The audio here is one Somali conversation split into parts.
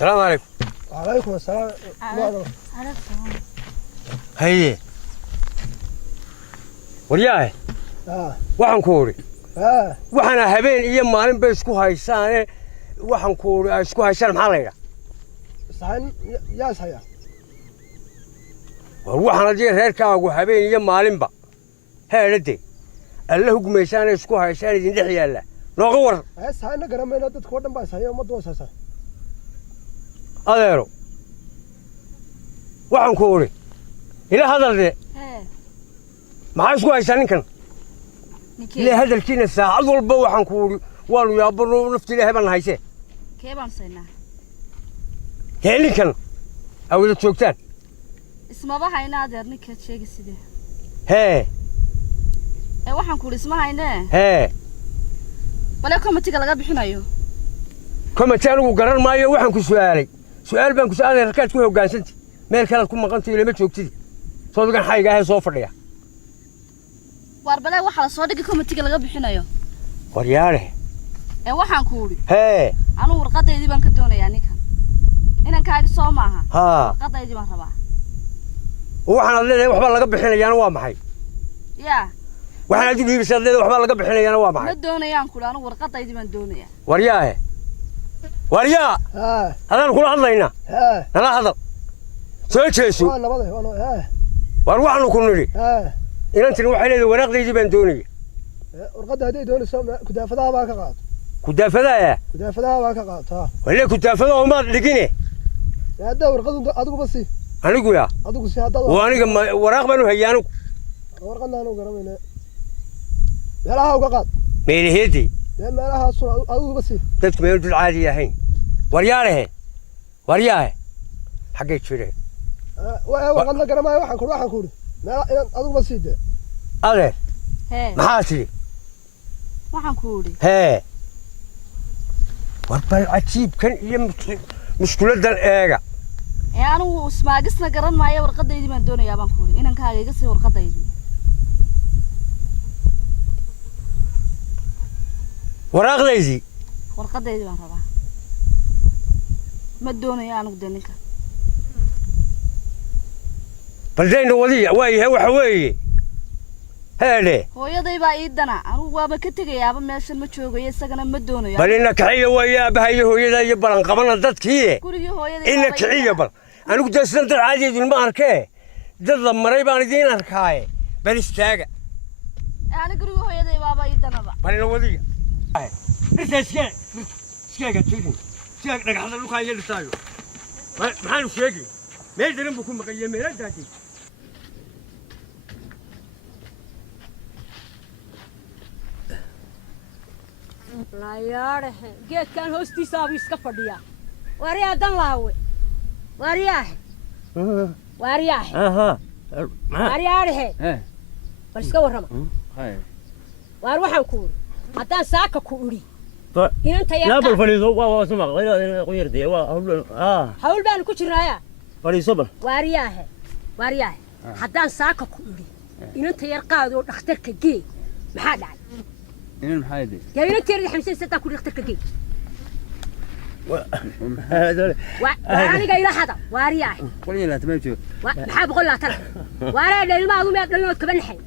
السلام عليكم. وعليكم السلام. هي ورياه waxaan ku ori waxaan habeen iyo maalin bay isku haysaan waxaan ku ori ay isku haysaan maxaa la yiraahdaa sahan yaa saya waxaan hadii reerkaagu habeen iyo maalinba heelade alla hugmeysaan isku haysaan idin dhex yaala nooga war sahan garamayna dadku dhan baa sahay umad waasasa adeero waxaan ku ori ila hadalde maxaa isku haysaan ninkan إلى هذا الكينا الساعة أول بوح نقول والو يا برو نفتي له هبنا هايسه كيف أنصينا كأني كان أو إذا توقتان اسمه بحاي نادر نكت شيء كسيده هي واحد نقول اسمه هاينا هي ولا كم تيجي بحنا يو كم تانو قرر ما يو واحد كسؤالي سؤال بنك سؤال ركعت كوه وقاسنتي ما كانت كم مقنتي ولا متوقتي صوت كان حاجة هاي صوفر ليها واربلا waxaa la soo dhigay committee laga bixinayo waryaare waxaan ku uri anu warqadeedii baan ka doonayaa ninka inaan kaaga soo maaha warqadeedii baan rabaa waxaan leeyahay waxba laga bixinayaana waa maxay waxaan aad u dhiibisay leeyahay waxba laga bixinayaana waa maxay ma doonayaan kula anu warqadeedii baan doonayaa waryaa hadaan kula hadlaynaa nala hadal soo jeeso war waxaanu ku niri إنتي نروح عليه ورق ذي جبان دوني. ورقة هذي دوني سام كدافة باك قاط. كدافة يا. كدافة باك قاط ها. ولا كدافة وما لقيني. هذا ورقة أدوك بسي. أنا قويا. أدوك بسي هذا. وأنا كم ورق منو هيانو. ورقة نانو كرامينه. لا لا هو قاط. مين هدي. لا لا هو أدوك بسي. تبت مين العادية هين. ورياره. ورياه. حقيقة شيء. ورقة كرامي واحد كل. لا أدوك بسيدة. أله. محاسي. waxaan ku uri warbal cajiib kan iyo mushkiladan eega anu ismaagisna garan maayo warqadeedii baan doonayaa baan ku uri inaan kaaga iga sii warqadeedii waraqdeedii baan rabaa ma doonayo anu ninka baldayna wadiya waxa weeye هذا hooyaday baa ii dana anu waaba ka tagayaaba meeshan ma joogayo isagana ma doonayo bal ina kaciyo way bahayo hooyada iyo balan qabana dadkii guriga hooyaday ina kaciyo bal anigu dadsan dad caadi ma arkay dad la maray baan idin arkaay bal istaaga ana guriga hooyaday baaba ii danaba bal ina wadiya iskaaga tidin iskaag dhagaxda dhulka ay dhistaayo maxaan sheegay meel darin buu ku maqayay meeladaasi لا ياره جيت كان هوستي صابي سكفديا واريا دن لاوي وارياه وارياه بس كورما هاي وار waxaan ku hadaan saaka ku uri inta yaa لا بالفريزو waa suma غير دي hawl baan ku jirnaa فريزو bal وارياه hadaan saaka ku uri inta yar qaado dhakhtarka gee maxaa dhacay إنن محايدي يا بنت تيري حمسين ستة كل يختار كجي وأنا جاي لحظة وارياه قولي لا تمام شو محاب قول لا ترى وارا اللي ما أقوم يقولون كبن حي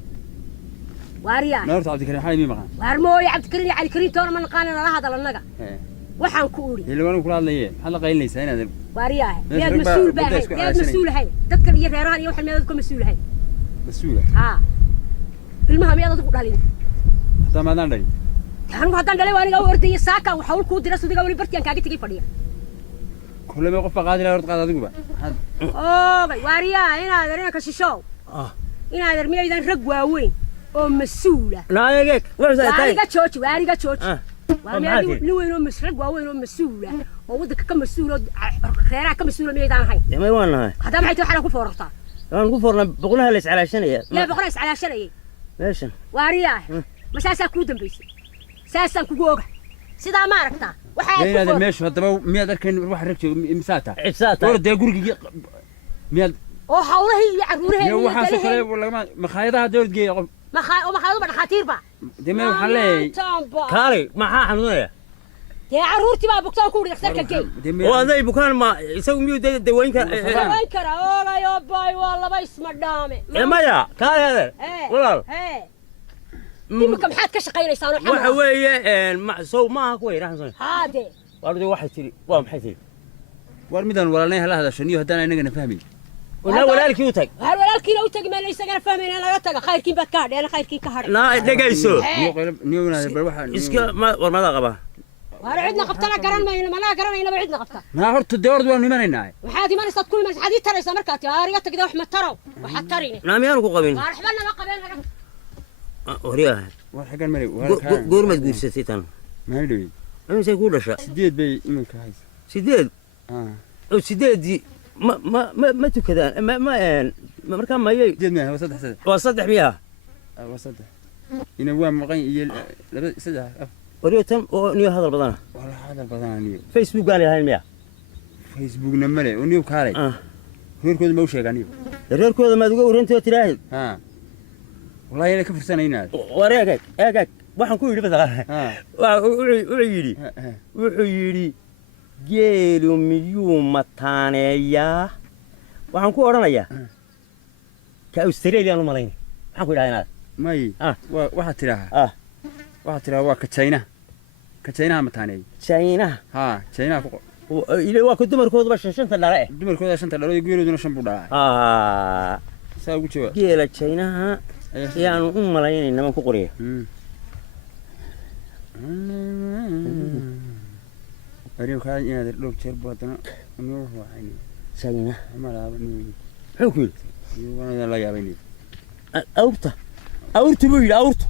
وارياه نورت عبد الكريم حي مين مكان وارموي عبد الكريم على الكريم تور من قانا لهذا للنجا وحن كوري اللي وانا كل هذا ليه حلا قايل لي سنة وارياه يا مسؤول بقى يا مسؤول هاي تذكر يا ريران يوم حنا يذكر مسؤول هاي مسؤولة المهم يلا تقول عليه ما داري أنا هذا دليل وأنا جاوا أرتي ساكا وحاول كود درس ودي جاوا برتيان كاجي تجي فديا كل ما يقف قادر يرد قادر تقول واريا هنا درينا كشيشوا هنا درمي إذا رجوا وين مسؤولة لا يجيك واريا تشوش واريا تشوش واريا لوين مسرق وين مسؤولة وودك كم مسؤولة خيرها كم مسؤولة مين إذا هاي ما يوانا هذا ما حيتوحنا كفورتا أنا كفورنا بقولها ليش على شنية لا بقولها على شنية ليش واريا مساسا كودن بيس ساسا كوجوج سيدا ما ركتا وحاجة هذا ماشي هذا مية ذكر روح ركشة مساتا عساتا ورد يقول مية حوله يعروره يا واحد سكر ولا ما مخايضها دور جي ومخايض بدنا خطير با دمي وحلي كاري ما حنوية يا عرورتي ما بكتان كوري دكتورك جاي وهذا بكان ما يسوي ميو دوين كان وين كرا اولا يا باي والله ما يسمع دامي يا مايا كان هذا والله ديما كم حد كشقينيسان وحنا waxa weeye ma soo ma ku weeraan haade wardi waxa tiri waa maxay tiri war midan walaalnay hala hadashaniyo hadana inaga fahmin wala walaalkii u tag hal walaalkii u tag meel isaga fahmin laga taga khayrkii bad ka hadheen khayrkii ka hadhay na dhagayso niyowna bal waxa iska war mada qaba war cidna qabtana garan ma garan ba cidna qabta na horta doord waan nimanaynaay waxaad imanaysaa kulma xadii taraysa markaa tiyaariga tagda wax ma taro waxa tarini naamiyaan ku qabin waxbana ma qabeen laga وريها وحقن مري قول ما تقول ستيتان ما يدري أنا سيقول لك سديد بي من كهيس سديد أو سديد دي ما تكذا ما مركان ما يجي سديد ما هو صدح سدح وصدح بيها وصدح ينوى مغني لبس سدح وريتم ونيو هذا البضانة والله هذا البضانة نيو فيسبوك قال لي هاي المياه فيسبوك نملي ونيو كاري غير كذا ما وش يعني غير كذا ما تقول أنت تراهد والله أنا كفر سنين وريك أجاك واحد كوي لبس وعيري جيلو مليون متانية واحد كوي أرانا يا كأستراليا نمالين واحد كوي هنا ماي واحد تراها واحد تراها وكتشينا متانية تشينا تشينا فوق إلى وقت دمر كود بس شنت اللارة دمر كود شنت اللارة يقولوا دون شنبودا سأقول شو جيل تشينا يعني ملايين إنما كقرية. أريد كان يعني لو تشرب وطنا نروح وعيني. سينا. ما لا بني. حكول. وانا لا يابيني. أورت بيل أورت.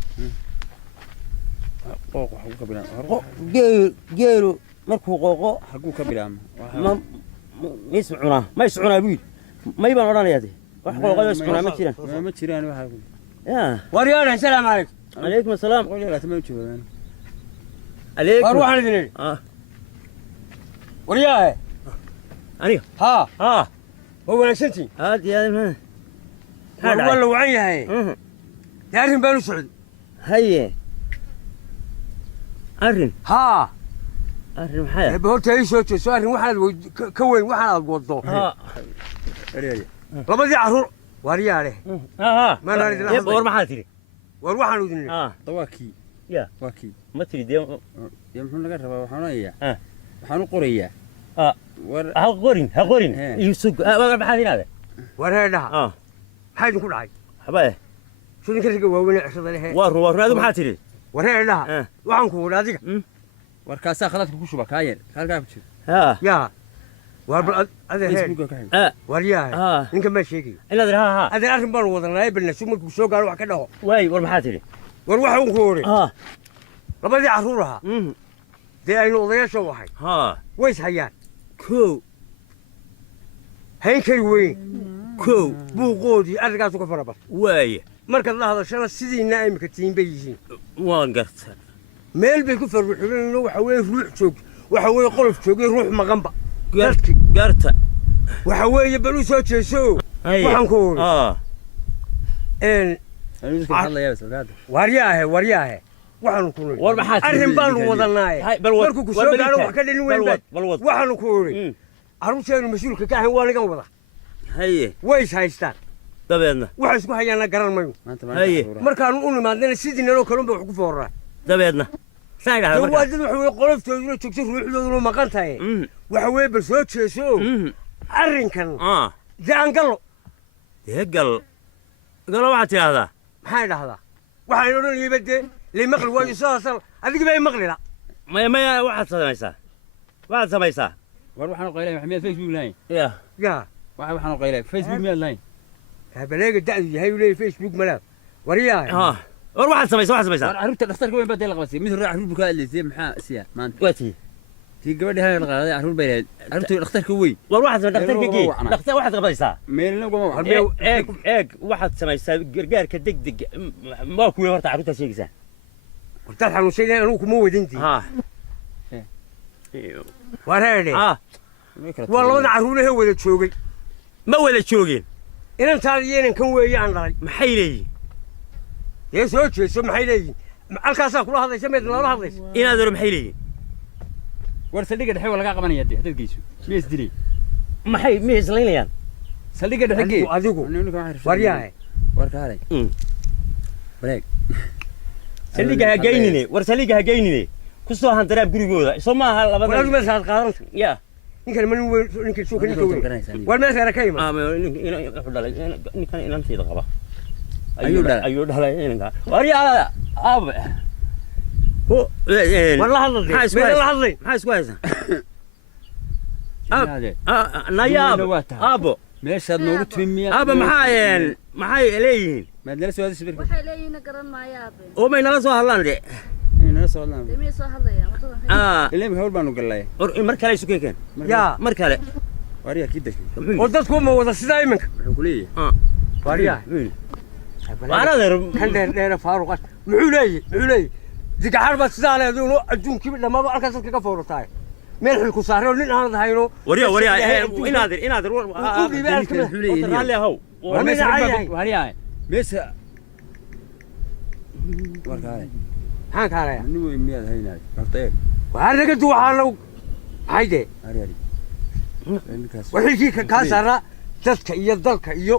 قوق حقوق بلام. جيرو مركو قوق حقوق بلام. ما يسمعنا بيل. ما يبان ورانا يادي. وحقوق يسمعنا ما تيران وحقوق. يا وريانا السلام عليكم. عليكم السلام. وريانا تمام تشوفون. عليكم. أروح أنا ذني. ورياه. أني. ها. هو نسيتي. هاد يا من. هذا والله وعيه هاي. تعرفين بنو سعود. هي. أرن. أرن حياة. بقول تعيش وتشوف سؤال واحد كوين واحد الوضوء. لبدي عرور. ورياله. ما نريد نحن. يبغى ورما حاتري. وروح أنا ودني. طواكي. يا. واكي. ما تريد يوم حنا نقرب وحنا إياه. حنا قرية. هقورين. يسوق. بحاثين هذا. ورهنا. حاجة كل حاجة. حبايه. شو نكسر وين عشرة له. ور هذا محاتري. ورهنا. وعنكو هذيك. وركاسة خلاص كوشوا بكاين. خلقها بتشوف. يا. هذا هي ورياه إنك ما شيء إلا هذا هذا آخر مرة وضعنا يبلنا شو ممكن شو قالوا وحكناه واي والمحاتري والواحد وكوري ربنا عرورها دي أي نوضية شو واحد ويش حيان كو هين كوي كو بوقودي أرجع سوق فربا واي مركز الله هذا شان السيدي نايم كتيم بيجين وانقرت ميل بيكفر وحولنا لو حوي روح سوق وحوي قلف سوق يروح مغنبة قرت وحوي بلو سوتش شو وحنكون الله يا بس ورياه وحنكون أرهم بانو وضلناي بركو شو قالوا وحكلني وين وحنكون عروسي المسؤول كاهن وانا كم وضع هي ويش هايستان دبينا وحسكو هيانا قرن مايو هي مركانو أول ما عندنا سيدنا لو كلهم بيحكوا فورا دبينا سايق هو واحد وحوي قلفت ويقولوا تكتب ويحلوا ما قنتها وحوي بالصوت شو عرين كان زان قالوا قالوا واحد هذا هذا واحد يقولون يبدي اللي مقل ويصاصل هذيك ما يمقل لا ما واحد سميسا وروح انا قايله محمد فيسبوك لاين يا واحد انا قايله فيسبوك مال لاين بلاقي دعي هي ولا فيسبوك ملاك ورياه واحد سميسا عرفت الاختار وين بدل الغسيل مثل راح عرفت بكاء اللي زي محا سيا ما انت واتي في قبل هاي الغاضي عرفت بينات عرفت الاختار كوي واحد الاختار بيجي الاختار واحد قبيسا ميل نقوم واحد سميسا قرقار كدق ما كوي ورت عرفت شيء قلت له شيء انا مو ودنتي ورهني والله انا عرونه هو ولا جوجي ما ولا جوجين ان انت يين كان ويان داي محيلي يا سوتش سو محيلي halkaas kula hadlaysa meed la hadlaysa inaad ru maxay leeyihiin saldhigga dhexe waa laga qabanaya dad geyso mees dilay maxay miislaynayaan saldhigga dhexe adigu waryahay warkaalay bareeg saldhigga ha geynine war saldhigga ha geynine ku soo handaraan gurigooda soo maaha labada war ma saad qaadanta ya ninkan man weyn ninkan soo kani weyn war ma saara kayma ninkan inanteeda qaba ayuu dhalay inanka waryaa aab والله هذا maxaa isku haysan nayaab aabo meeshaad noogu timi aaba maxay leeyihiin maadala soo hadis bir waxay leeyihiin garan maayaab oo may nala soo hadlaan de inala soo hadlaan demiyay soo hadlayaan wadada ilaa hawl baanu galay mar kale isu keen ya mar kale wariya kidda oo dadku ma wada sidaa iminka wuxuu ku leeyahay wariya waanadeer kan dheer faaruq muxuu leeyahay digaxar baa sidaa leedahay adduunkiiba dhammaaba halkaas ka foortaay meel xil ku saaro nin aan lahayno wariya inaadir raalli ahow wariya meesha warkaalay maxaan kaalaya nin weyn miyaad haynaay horta waa naga duwaxaano hayde ariyari wixii ka saara dadka iyo dalka iyo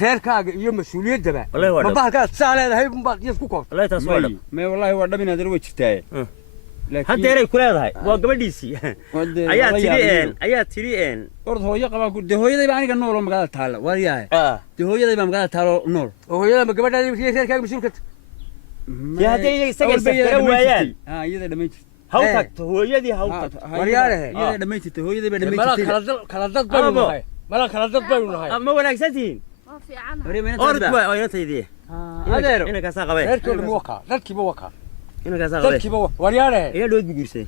reerkaaga iyo mas'uuliyaddaba ma bahalkaas saa leedahay baad isku koobtay wallahi taas waa dhab ma wallahi waa dhab inaad way jirtaa haddeeray ku leedahay waa gabadhiisii ayaa tiri ord hooyo qabaa ku de hooyaday baa aniga nool oo magaalada taala wariyahay de hooyaday baa magaalada taalo nool oo hooyada ma gabadhaada iyo reerkaaga mas'uulka ya hadday isaga safara waayaan iyada dhamayn jirtay haw tagto hooyadii haw tagto waryaarahe iyada dhamayn jirtay hooyaday baa dhamayn jirtay kala dad baynu nahay kala dad baynu nahay ma wanaagsan tihiin orod waa inantaydii adeer inankaasa qabay reerkooda ma wakaa dadkiiba wakaa inankaasa qabay dadkiiba waryaarahe ayaa dhood buguursay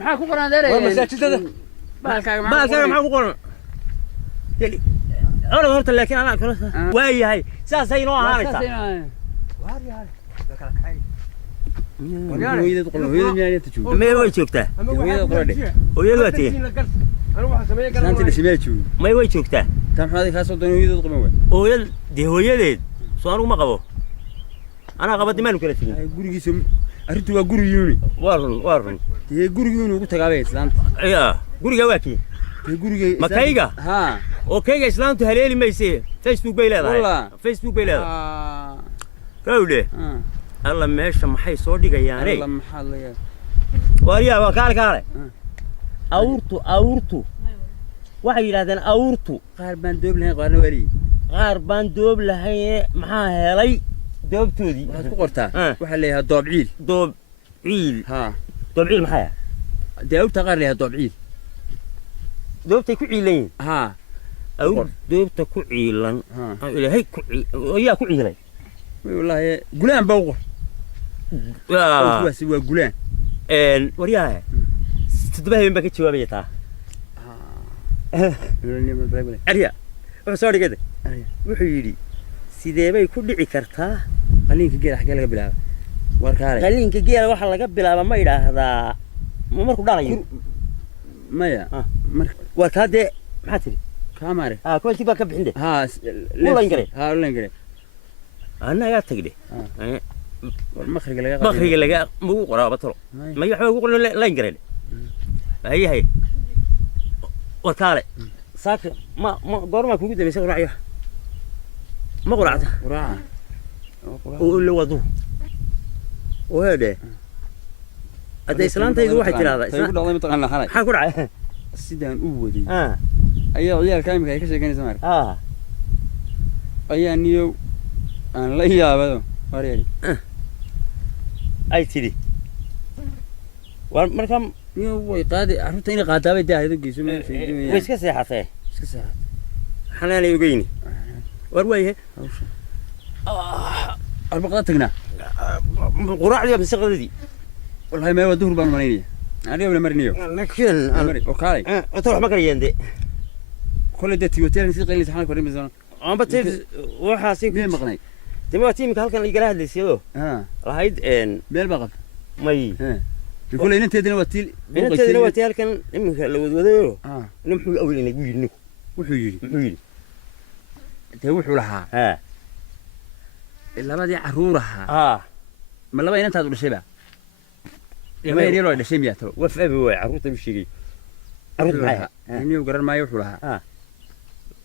maxaa ku qoran adeer waa masaajidada baalkaaga maxaa ku qoran orod horta laakiin anaa kala waayahay saasay inoo ahaanaysaa waryaarahe hooyadeed qolo hooyadeed miyaa inta joogto may way joogtaa hooyadeed qolo dhe hooyadu waa tee anu waxa sameeyay saanti dhishimeel joogo may way joogtaa tan maxaad ka soo doonay hooyadeed qolo way hooyadeed soo anigu ma qabo anaa qaba dimaanu kala tegin gurigiisa arrintu waa gurigiini waa run dee gurigiinu ugu tagaabay islaanta ya guriga waa kii dee guriga ma kayga ha oo kayga islaantu haleeli mayse Facebook bay leedahay Facebook bay leedahay kawle alla meesha maxay soo dhigayaane alla maxaa laga wariya waa kaale awrtu waxay yiraahdeen awrtu qaar baan doob lahayn qaarna wali qaar baan doob lahayn maxaa helay doobtoodii waxaad ku qortaa waxa leeyahay doobciil ha doobciil maxay dee awrta qaar leeyahay doobciil doobtay ku ciilan ha awr doobta ku ciilan ilaahay ku ayaa ku ciilay wallahi gulaan baa uqor waa gulaan waryaha toddoba habeen baa ka jawaabaya taa arya wuxuu soo dhigay wuxuu yidhi sidee bay ku dhici kartaa qaliinka geela xagee laga bilaaba warkaale qaliinka geela waxa laga bilaaba ma idhaahdaa markuu dhalayo maya warkaa dee maxaa tiri kaamare kuwantii baa ka bixin de ulan gare أنا يا تقدي مخرج لقى مو قرابة ترى ما يحوي يقول لا ينقرأ هي وكالة ساكن ما دور ما كوجد بيسوي رعيه ما قرعته قرعة واللي وضوه وهذا هذا إسلام تيجي واحد ترى هذا يقول الله متقن حالي حقرعه السيدان أودي أيه عيال كلام كذا كذا كان زمان أيه نيو أنا لا يا بدو وريني أي تدي ومركم نيو ويقاد عرفت إني قادة بدي هذا الجسم ويش كسيحة فيه ويش كسيحة حنان يوجيني ورويه البقرة تقنا قراع لي بسقط دي والله ما يودوه بالمريني أنا ولا مرنيو لكن أوكي تروح مكان دي كل ده تيوتيل نسيت قليل سحنا كورين بزمان أنا بتشوف وحاسين مين مقنعي دلوقتي مك هالكن يقرأ هذا الشيء رايد إن مين بقى ماي يقول إن أنت دلوقتي أنت دلوقتي هالكن إمك لو ودوه نمحو أول إنك يجي وحيجي توحوا لها إلا ما دي عرورها ما لا بين أنت هذا الشيء ما يريلو ده شيء مياتو وفأبي واي عروته بشيء عروت معها إني وقرر ما يوحولها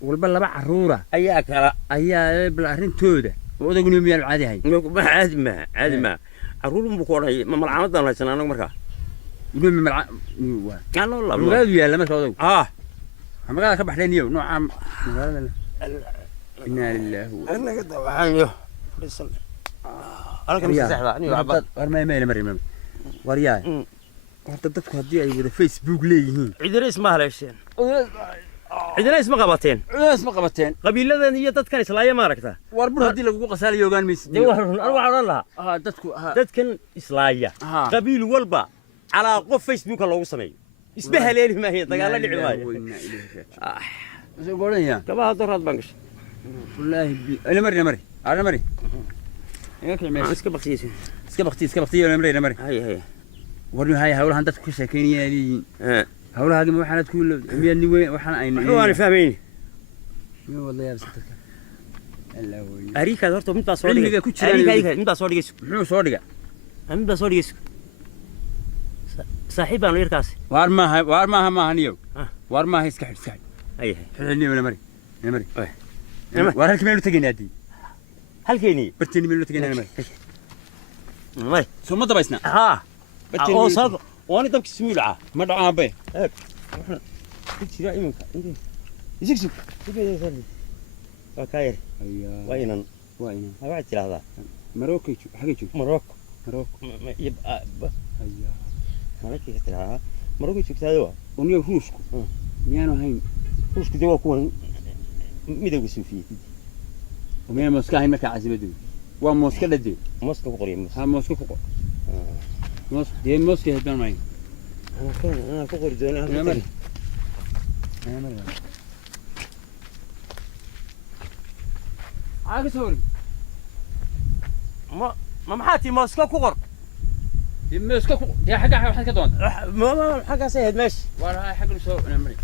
والبلا بقى عرورة أياك لا أيا بالأرين توده وده يقولون ميال عادي هاي ما عادي ما عرور بكورة ما ملعمة الله سنة أنا مركا يقولون ملع قال والله ما قالوا يا لما تقولوا ما قال كبح لين يوم نوع عام إنا لله أنا كده وحانيو بس أنا كم سحبة أنا عباد ما يميل مريم ورياي وأنت تدخل هدي أي وده فيسبوك ليه عيدنا اسمها ليش عيدنا اسمها قبطين اسمه قبطين قبيلة هي تتكن إسلاية ما ركتها واربر هدي لو قصال يوغان ميس أروح الله تتكن إسلاية قبيل والبا على قف فيسبوك الله وصمي اسمها ليه ما هي تقال لي عواية زي قولين يا كبا ضرات بنقش والله أنا مري أنا مري اسكبختي ولا مري مري هي ورني هاي هؤلاء هندت كل شيء كينيا لي هؤلاء هاجم وحنا تقول ميال نوي وحنا أين أنا فاهمين والله يا بستك الله أريكا دورته متى صوري أريكا متى صوري منو صوري متى صوري صاحب أنا يركاسي وار ما هنيو وار ما هي سكحت أيه حلني ولا مري وار هالك ميلو تجيني هدي هل كيني برتني ميلو تجيني مري ثم ضبيسنا أو صار وأنا تبكي سميلة ما دعاه به كنت رأي منك يزكزك تبي يسلي فكاير وينن ما بعد هذا مروكي حاجة مروكو يبقى أنا كيف تلعبها مروكي شو كتادوا ونيو روسكو ميانو هين روسكو جوا كون ميدو سوفي ومين موسكا هاي مكا عزيمة وموسكا لدي موسكو قريب ها موسكا فوق موسكا دي موسكا هدان معي أنا فوق الدنيا أنا مري عاقل سوري ما محاتي موسكو كور موسكا دي حاجة كدون ما حاجة سهل ماشي ولا هاي حاجة لسه أنا مري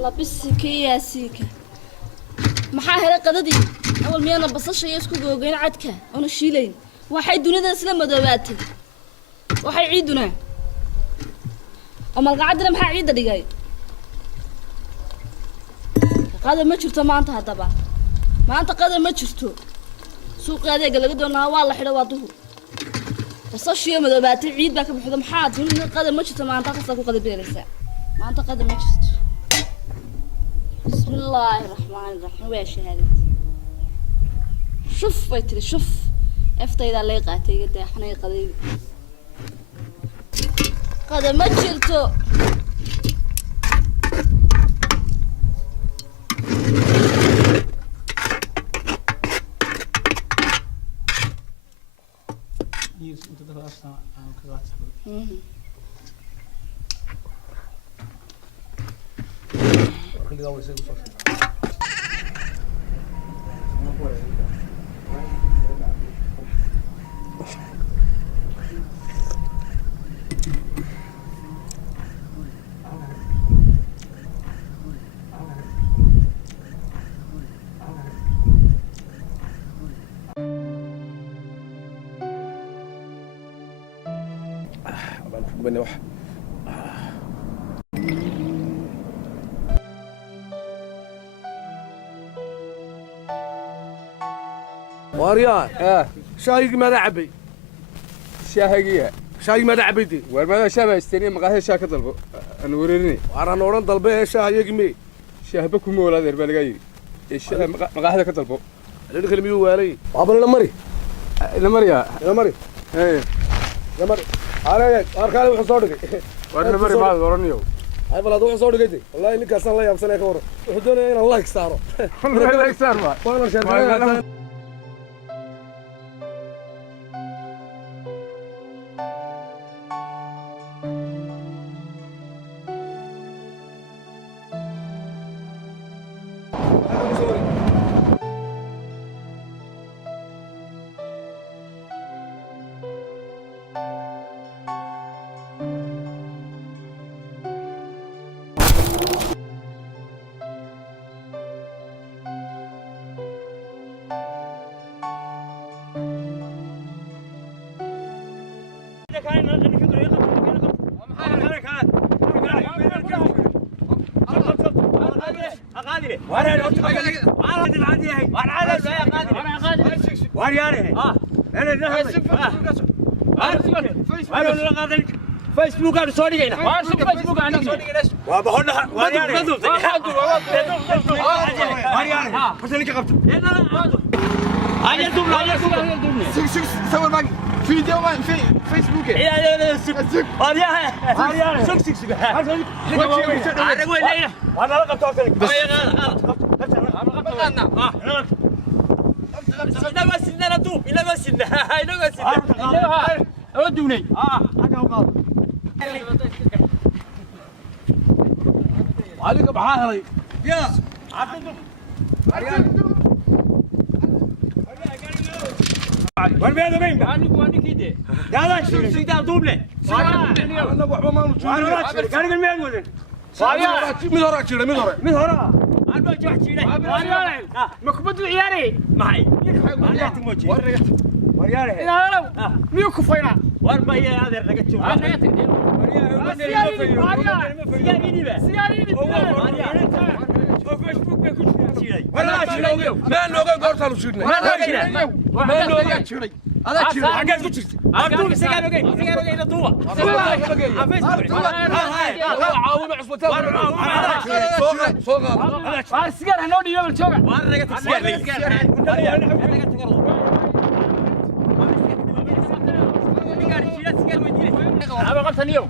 الله بسك يا سيكا maxaa helay qadadii awal miyana basasha iyo isku googeen cadka oo shiilayn waxay dunida isla madoobaatay waxay ciiduna amal qacadna maxaa ciida dhigay qada ma jirto maanta qada ma jirto suuqadeega laga doonaa waa la xidho waa duhur basasha iyo madoobaatay ciid baa ka buuxda maxaa dunida qada ma jirto maanta qasa ku qada beelaysa maanta qada ma jirto بسم الله الرحمن الرحيم يا شهادتي شوف بيتري شوف افتيد الله يقاتي قد احنا قديم قد ما جرتو بني وح واريان شاي ماذا عبي شاهقية شاي ماذا عبيدي والماذا شابه استني مقاهي شاكة طلبه أنا وريني أنا نوران طلبه شاي يجمي شاهبكم ولا ذي بالجاي مقاهي كطلبه اللي دخل ميو واري أبل الأمري الأمريا الأمري إيه الأمري أنا أركالي وحصادك والأمري ما ورنيو هاي بلا دوح صورك كذي والله إنك أصلا الله يبصر لك ورا وحدوني أنا الله يكسره الله يكسر ما وانا شايف فيسبوك أنا صوري جينا. فيسبوك أنا صوري جينا. وابهنا وارياني. وارياني. حسني كقبته. أنا دوم لا دوم. شو سوى معك فيديو ما في فيسبوك. يا سك. وارياني. سك. أنا أقول ليه. أنا لا قبته أصلك. بس. إلا بس إننا دوم. إلا بس إننا. إلا بس إننا. ودوني. عليك بحاهري يا عبدو وين بينو بين أنا كده. لا شو سيدا دوبله أنا وحبا ما نشوف أنا قال المين وين من هراك شيله من هرا أنا بجي واحد شيله مكبوت العياري. معي ورياله لا ميو كفينا. واربع هي هذا رجعت شوف أنا يتقدم. فيسبوك بيكون شيء ولا شيله ما نوقع قرطان وشيلنا ما نوقع شيله هذا شيله حاجة كتير أردو سيجارو جاي لطوة فيسبوك عاون عصبتها صوغ السيجار هنودي يوم الشوكة. وأنا رجعت السيجار أنا قلت اليوم.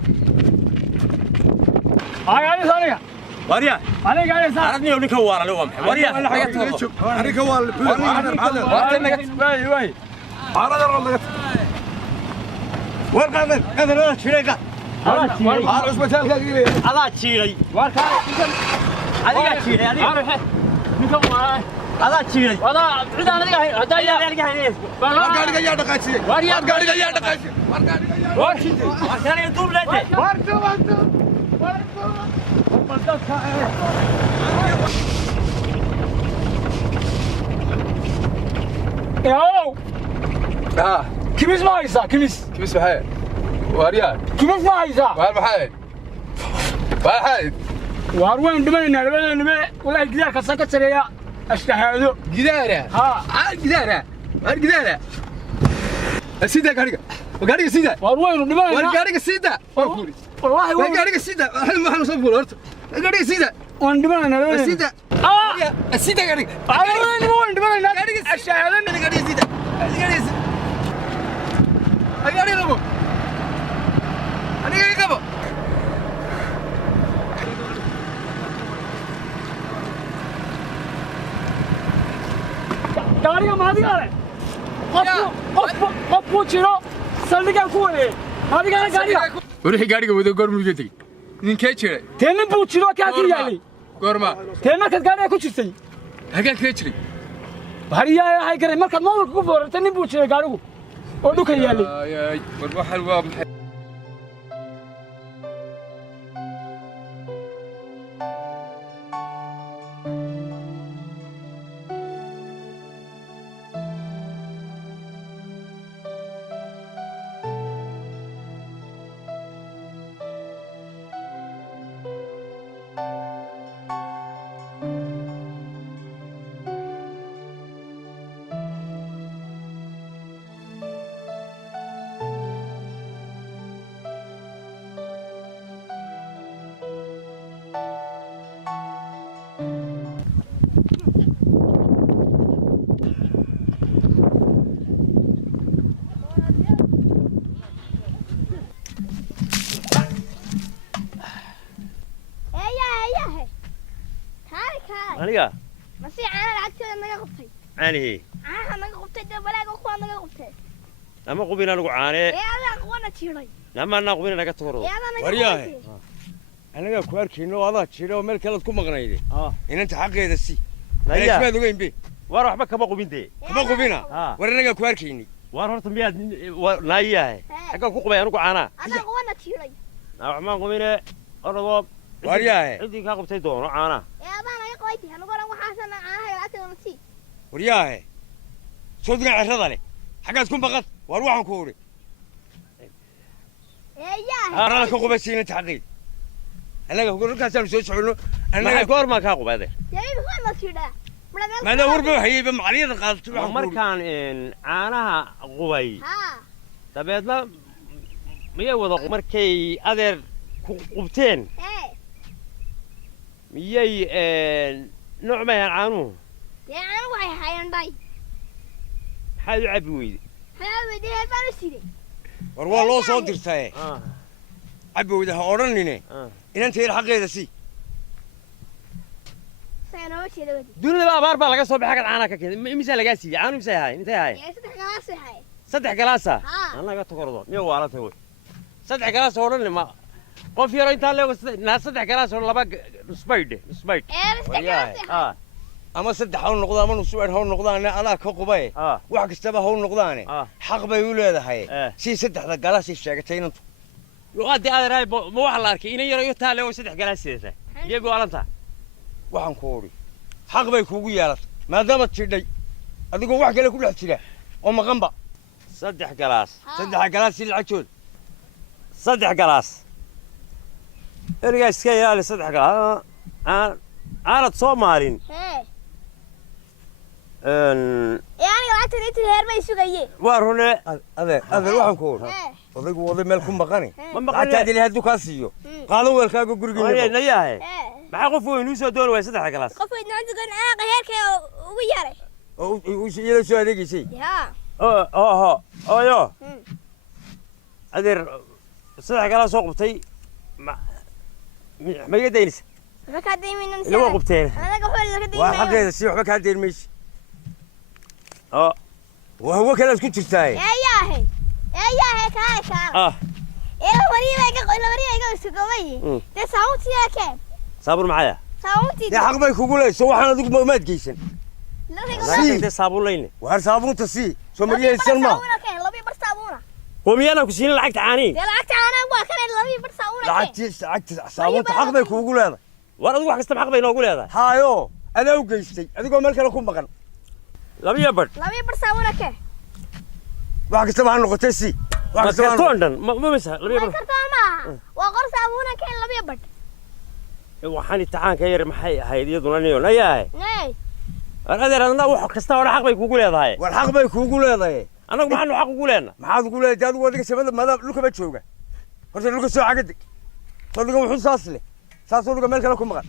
هاي على ثانية. وريا أنا قاعد أسافر. أردني أقول لك هو على اليوم وريا أنا كوال وي ورقة هذا شريكة عصبتها الكاكيلي هذا شيري ورقة هذا شيري هذا شيري هذا عدا أنا هدايا. قاعد يا دقاتي قاعد يا دقاتي ورقة يطوب لك ياو. كميس ما يسا كميس. كيف بحال واريان كميس ما يسا. بحال وين دمنا ولا جدار كسكت سريع اشتهادو جدارة جدارة السيدة قاريك السيدة وين دمنا قاريك السيدة والله وين قاريك السيدة ما نصبر هرت قاريك السيدة وين دمنا السيدة السيدة قاريك وين دمنا قاريك اشتهادو قاريك السيدة قاريك أبو أنا قاريك أبو gaariga maadigaale qofku jiro saldhigaan ku wareey maadigaale gaariga wixii gaariga wada goor muddo tagay ninkee jiray nin buu jiro kaa ku yaalay goorma markaad gaariga ku jirtay hagaan kee jiray hariyaa hay garay markaad moolka ku foorartay nin buu jiray gaarigu oo dhulka yaalay war waxan waa maxay aniga masi caana lacagteeda naga qabtay caanihi caanaha naga qabtay dee balaaga kuwa naga qabtay ama qubina lagu caane adaa kuwana jiray ama na qubina naga tagoro waryahay anaga ku arkayno adaa jiro meel kale ku maqnayde inanta xaqeeda si ismaad ogeyn be war waxba kama qubinte kama qubina war anaga ku arkayni war horta miyaad naayahay xaga ku qubay anigu caana adaa kuwana jiray waxma qubine orado waryahay cidii ka qabtay doono caana adaa naga qayti anigu oran waxaasana caanaha lacagteeda nasi waryahay soo diga cirada leh xagaas ku maqad war waxaan ku uri arana ka qubaysiina taqiid anaga hogolkaasaan soo socono anaga goorma ka qubade yaayib waxna jira maada warba hayba macaliyada qaadato waxaan markaan caanaha qubay dabeedna miyay wada markay adeer ku qubteen miyay nooc ma yahan caanuhu dee caanu waxay hayaan dhay maxaad u cabbi weyde haawedee baan u siday war waa loo soo dirtay cabowda ha odhanine inanteeda xaqeeda si dunida abaar baa laga soo baxay xagad caanaha ka keenay imisaa lagaa siiyey caanu misay ahayn intay ahayn saddex galaasa anaga tagordo miya waalanta wey saddex galaas oo dhan ma qof yaro intaa leego saddex galaas oo laba nusbaydhe ama saddex hawl noqdo ama nusbaydh hawl noqdaane adaa ka qubay wax kastaba hawl noqdaane xaq bay u leedahay si saddexda galaas ay sheegatay inantu yuqaadi adeeraay ma waxa la arkay inay yaro iyo taa leego saddex galaas sidataa iyagu waalanta waxaan ku uri xaq bay kuugu yeelatay maadaama tidhay adigoo wax kale ku dhex jira oo maqanba saddex galaas si lacagtooda saddex galaas erigaa iska ilaali saddex galaas aanad soo maalin waa rune adeer waxaan ku uri odaygu waday meel ku maqani xataadili hadduu kaa siiyo qaado weelkaaga gurigiinayahay maxaa qof weyn uu soo dooni waaya saddex galaas qof weyn naantigan aaqa heerkee ugu yaray iyada soo adeegaysay oyo adeer saddex galaas soo qubtay ma iga daynaysa ilawa qubteen waa xaqeeda si waxba kaa dayn maysi waa hawo kale isku jirtaaye eeyaahe kaale ila wariiba iga isugobay dee saawuntiyaa keen saabuun maxaya saawuntii dee xaq bay kugu leyso waxaan adigu maad geysan dee saabuun layne waar saabuunta sii soo mariyaysan ma labii bar saabuuna oo miyaanaan ku siinin lacagta caanii dee lacagta caanaa waa kane labii bar saabuuna lacagta saabuunta xaq bay kuugu leedahay war adigu wax kastaba xaq bay noogu leedahay haayo adaa u geystay adigoo meel kale ku maqan labii bar saabuuna kee wax kastaba ha noqotay si kartoon dhan ma misa kartoon maaha waa qor saabuuna keen labii bar waxaan imtixaanka yar maxay ahayd iyaduna niyo nayahay war adeer adna wax kasta hore xaq bay kuugu leedahay war xaq bay kuugu leedahay anagu maxaanu xaq ugu leenna maxaad ugu leedahay adigu adiga samada madaa dhulka ma jooga horta dhulka soo cagadi sodiga wuxuu saas leh saas sodiga meel kale ku maqan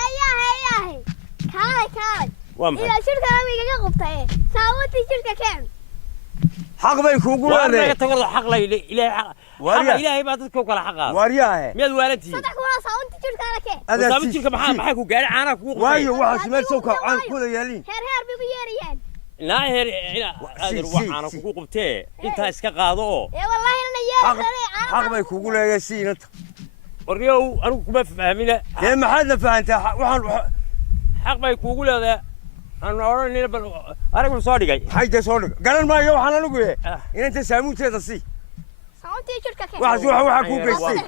eeyaahe kaalay waa maxay ilaa shirka nabigaga qubtay saawuntii shirka keen xaq bay kuugu leedahay naga tagordo xaq lay ilaahay baa dadka kala xaqaa waaryahay miyaad waalantii saddex kuna saawuntii shirkaana keen saawuntii shirka maxaa ku gaaray caanaha kugu waayo waxaas meel soo kacaan ku wada yaaliin heer bay ku yeerayaan naaheer adeer waxaana kugu qubtee intaa iska qaado oo wallahi inana yeeray xaq bay kuugu leedahay si inanta warniyow anigu kuma fahmina dee maxaadna fahantaa waxaan xaq bay kuugu leedahay aan odhanina bal arigu soo dhigay maxay dee soo dhigay garan maayo waxaan anigu inanta saamuunteeda si saawuntii shirka keen waxaa kuu geystay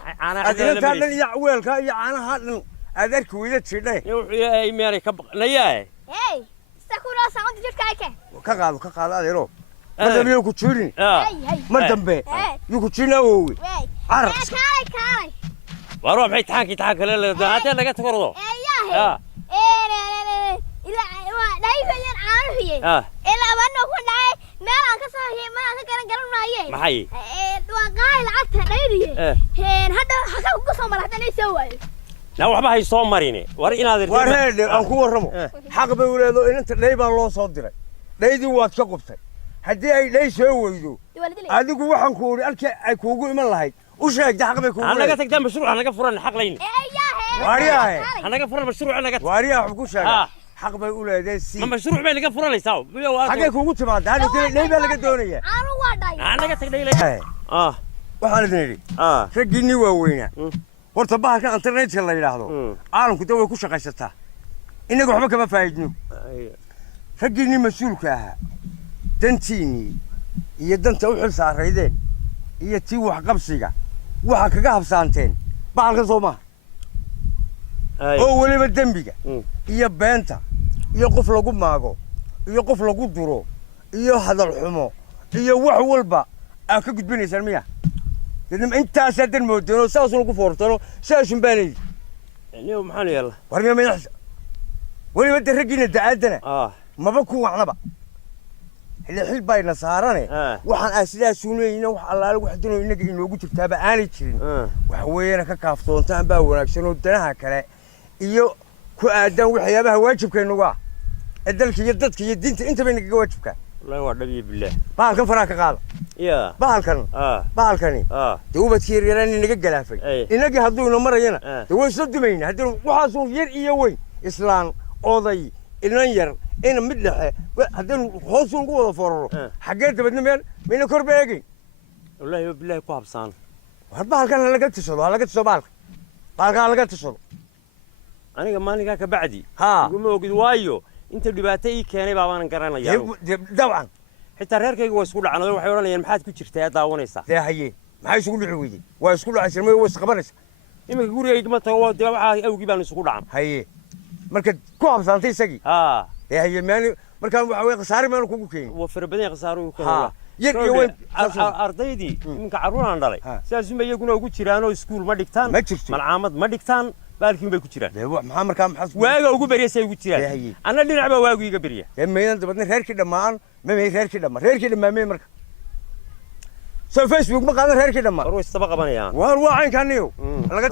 adinantaa dhan iyo weelkaa iyo caanaha dhan aad arki weyda tidhe wuxuu ilaahay meelay ka baqnayaa ka qaado adeero mar dambe yuu ku jirin mar dambe yuu ku jirin awowe carar waar waa maxay taxaanka kale hatee laga tagordo maxay na waxba hay soo marine war inaad war heedhe aan ku warramo xaq bay u leedo inanta dhay baa loo soo diray dhaydii waad ka qubtay haddii ay dhay soo weydo adigu waxaan ku uri halkii ay kuugu iman lahayd u sheegta xaq bay kuugu naga tagtaan mashruuca naga furan xaq layne وارياه أنا قفل المشروع أنا قلت وارياه حكوش هذا حق بيقول هذا السي مشروع بين قفل لي ساو حقك وقلت ما هذا ليه بقى الدنيا أنا قلت لي waxaan idin idhi raggiinni waaweynaa horta bahalkan internetka la yidhaahdo caalamku da way ku shaqaysataa innaga waxba kama faa'idno raggiinni mas-uulka ahaa dantiinnii iyo danta u xil saaraydeen iyo tii waxqabsiga waxa kaga habsaanteen bahalkan soo maaha oo weliba dembiga iyo beenta iyo qof lagu maago iyo qof lagu duro iyo hadal xumo iyo wax walba aa ka gudbinaysaan miya لأن أنت أسدر مودينو ساسون كفورتانو ساسون باني اليوم محل يلا ورمي ما يحسن ولي بدي رجينا دعادنا ما بكون وحنا اللي حل باينا سهراني وحن أسلا سونينا وحلا وحدنا إنك إنه قلت تابع أنا تشين وحوينا ككافتون تنبا ونكسروا الدنيا كلا إيو كأدم وحيابها واجب كأنه الدلك يدتك يدين أنت بينك واجبك الله وربي بالله بالكن فراك قال يا بالكن بالكني دوبة كثير يراني نجى جلافي إنك هذول مرينا دوبة صدمين هذول وحاسون ير إيوين إسلام أوضي النير إن مدلحة هذول حاسون قوة فرو حاجات بدنا من كرباجي والله بالله كوابسان بالكن أنا قلت تصل أنا قلت بالك أنا قلت تصل أنا كمان كاك بعدي يقول موجود وايو أنت اللي باتي كاني بابا نكرنا يا طبعا حتى ريركيga waa isku dhacnaa waxay oranayaan maxaad ku jirtaa daawanaysa taa haye maxay isku dhiciyay waa isku dhacaysan way isqabanaysa imika gurigayga ma tago waxa awgii baan isku dhacan haye marka ku habsantay isagii taa haye maani marka waxa way qasaari maan kugu keenay waa farabadan qasaaro ku keenay yar iyo weyn ardaydii iminka caruuraan dhalay sidaas uma iyaguna ugu jiraan oo iskuul ma dhigtaan malcaamad ma dhigtaan baalkiin bay ku jiraan maxaa markaa maxaa waaga ugu bariyay ugu jiraan anna dhinac baa waagu iga bariya meedan dabadna reerkii dhamaan ma reerkii dhamaan marka soo Facebook ma qaadan reerkii dhamaan war way istaba qabanayaan war waa caynkaaniyo laga